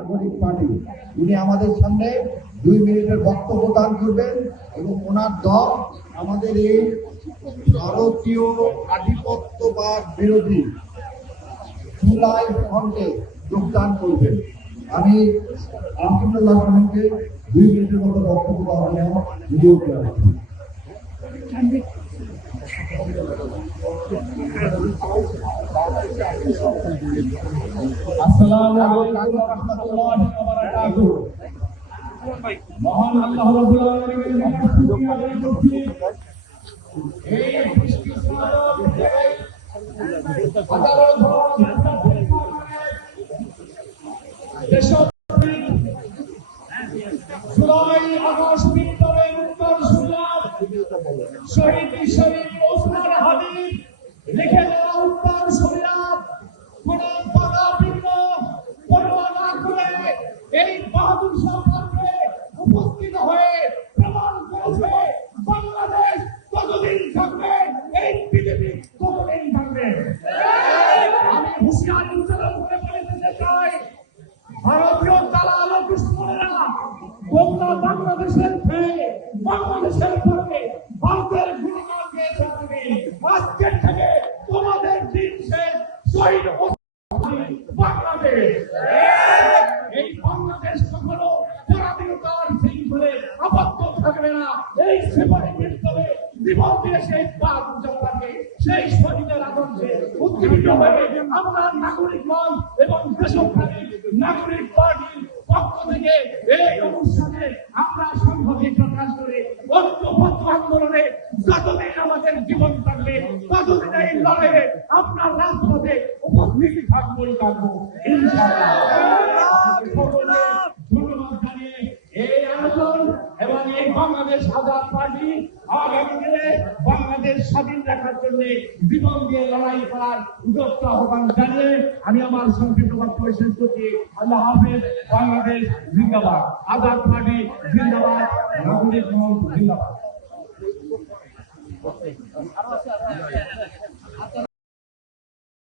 নাগরিক পার্টি, উনি আমাদের সামনে 2 মিনিটের বক্তব্য দান করবেন এবং ওনার দল আমাদের এই ভারতীয় আধিপত্যবাদ বিরোধী জুলাই ফ্রন্টে যোগদান করবেন। আমি আলহামদুলিল্লাহ সাহেবকে 2 মিনিটের মতো বক্তব্য দেওয়ার জন্য ভিডিও করে আসসালামু আলাইকুম ওয়া রাহমাতুল্লাহি ওয়া বারাকাতুহু। মহান আল্লাহ রাব্বুল আলামিনের শুকরিয়া আদায় করছি। এই বৃষ্টি জুলাই আগস্ট বিপ্লবের উত্তর শুনলাম শহীদ ওসমান হাদির লিখে দেওয়া উত্তর শুনলাম। কোন বাধা বিঘ্ন পরোয়া না করে এই বাহাদুর সরকারকে উপস্থিত হয়ে প্রমাণ করেছে বাংলাদেশ কতদিন থাকবে, এই পৃথিবী কতদিন থাকবে। আমি হুঁশিয়ারি উচ্চারণ করে বলে দিতে চাই, ভারতীয় দালাল ও দুশমনেরা তোমরা বাংলাদেশের হয়ে বাংলাদেশের পরে ভারতের গুণগান গেয়েছে। আজকে থেকে তোমাদের দিন শেষ। শহীদ বাংলাদেশ, এই বাংলাদেশ কখনো পরাধীনতার শৃঙ্খলে আবদ্ধ থাকবে না। এই সেবারে বিপ্লবে জীবন দিয়ে সেই বাংলাকে সেই শহীদের আদর্শে উদ্দীপিত হয়ে আমরা নাগরিকগণ এবং দেশপ্রেমিক নাগরিক পার্টির পক্ষ থেকে এই অনুষ্ঠানে আমরা সংহতি প্রকাশ করে ঐক্যবদ্ধ আন্দোলনে যতদিন আমাদের জীবন থাকবে ততদিন এই লড়াইয়ে আমরা রাজপথে উপস্থিত থাকবোই থাকবো ইনশাআল্লাহ। ধন্যবাদ জানিয়ে এই আয়োজন এবং এই বাংলাদেশ আজাদ পার্টি আগামী দিনে বাংলাদেশ স্বাধীন রাখার জন্য জীবন দিয়ে লড়াই করার উদ্যোক্ত আহ্বান জানিয়ে আমি আমার সংক্ষিপ্ত বক্তব্য শেষ করছি। আল্লাহ হাফেজ। বাংলাদেশ জিন্দাবাদ, আজাদ পার্টি জিন্দাবাদ, নাগরিক মঞ্চ জিন্দাবাদ।